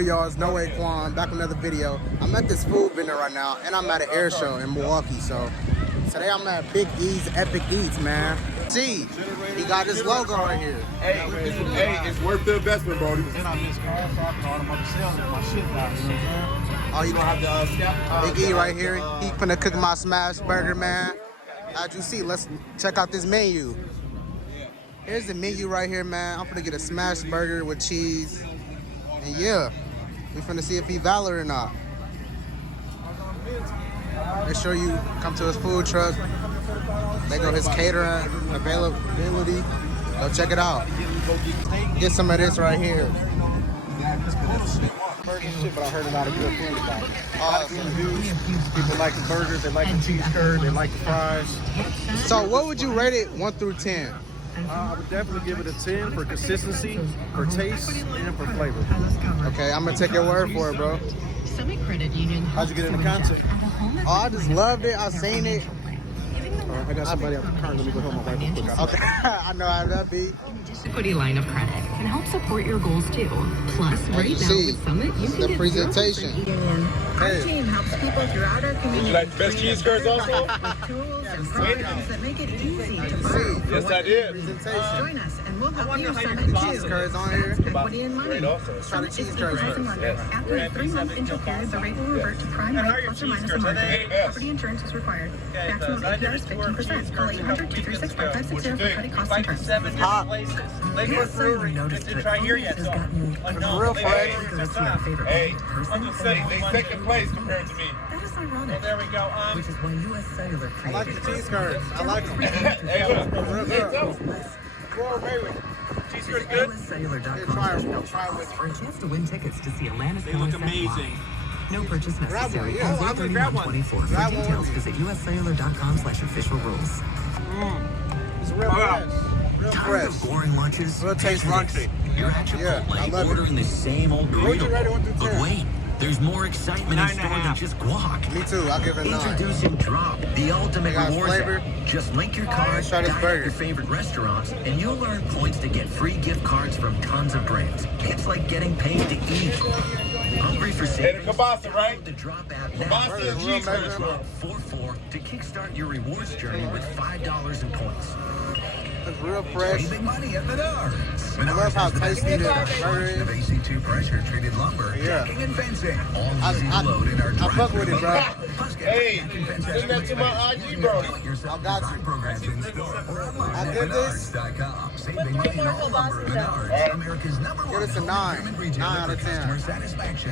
good, y'all? It's No Way Quan, back with another video. I'm at this food vendor right now, and I'm at an air show in Milwaukee. So today I'm at Big E's Epic Eats, man. See, he got his logo right here. Hey, it's worth the investment, bro. Then I miss cars, so I can automotive sales and my shit down. You know what I'm saying? Oh, you gonna have the scalp. Big E right here. He finna cook my smashburger, man. As you see, let's check out this menu. Here's the menu right here, man. I'm finna get a smashburger with cheese. And yeah, we finna see if he valid or not. Make sure you come to his food truck. They go his catering availability. Go check it out. Get some of this right here. Shit, but I heard a lot of good food about it. Awesome. People like the burgers, they like the cheese curd, they like the fries. So what would you rate it 1 through 10? I would definitely give it a 10 for consistency, for taste, and for flavor. Okay, I'm gonna take your word for it, bro. Credit Union. How'd you get in the concert? Oh, I just loved it. I seen it. I got somebody out the car. Let me go help my wife real quick. Okay, I know how that be. Equity line of credit can help support your goals too. Plus, right now with Summit, you can the get presentation. Our team helps people throughout our community. You like the best cheese curds also? With tools and programs that make it easy to find. Yes, I did. Join us and we'll help you Summit Cheese too. curds on here. Equity and money. Try the cheese curds first. After a 3-month intro period, the rate will revert to prime rate plus or minus a margin. Property insurance is required. Maximum APR is 15%. Call 800-236-5560 for credit costs and terms. Lakewood Brewery. Didn't try here yet, so Real fresh. Hey, I'm just saying, they second place compared to me. That is ironic. there we go. Which is why U.S. Cellular I like created the cheese curds. I like them. Hey, look. Real good. Cheese curds good? UScellular.com Try it with for a chance to win tickets to see Atlantis. They look amazing. No purchase necessary. Yeah, I'm gonna grab one. 24. For Grab one details, with you. visit uscellular.com/official rules. It's real fresh. Real Tired fresh. of boring lunches? Real taste Crunchy. You're at Yeah, I Chipotle love it. ordering the same old Would you rate it 1 burrito. through But 10? wait, there's more excitement in store than just guac. Me too. I'll give it a 9. Introducing Drop, the ultimate Got rewards flavor. app. Just link your card, Try this dine burger. at your favorite restaurants, and you'll earn points to get free gift cards from tons of brands. It's like getting paid to eat. Hungry for Hey, the savings? kielbasa, right? Download the Drop app now. Kielbasa and cheese curds. Drop 44 to kickstart your rewards journey with $5 in points. It's real fresh. Saving money at Menards. I love how tasty this burger is. Of AC2 pressure treated lumber, Yeah. decking and fencing. All I easy to load in our fuck with it, bro. Hey, send that to my IG, bro. I got you. programs in store or online I at did this. Menards.com. Saving money in all lumber. Menards, America's #1 Give us a 9. procurement retailer 9 out of for 10. customer satisfaction.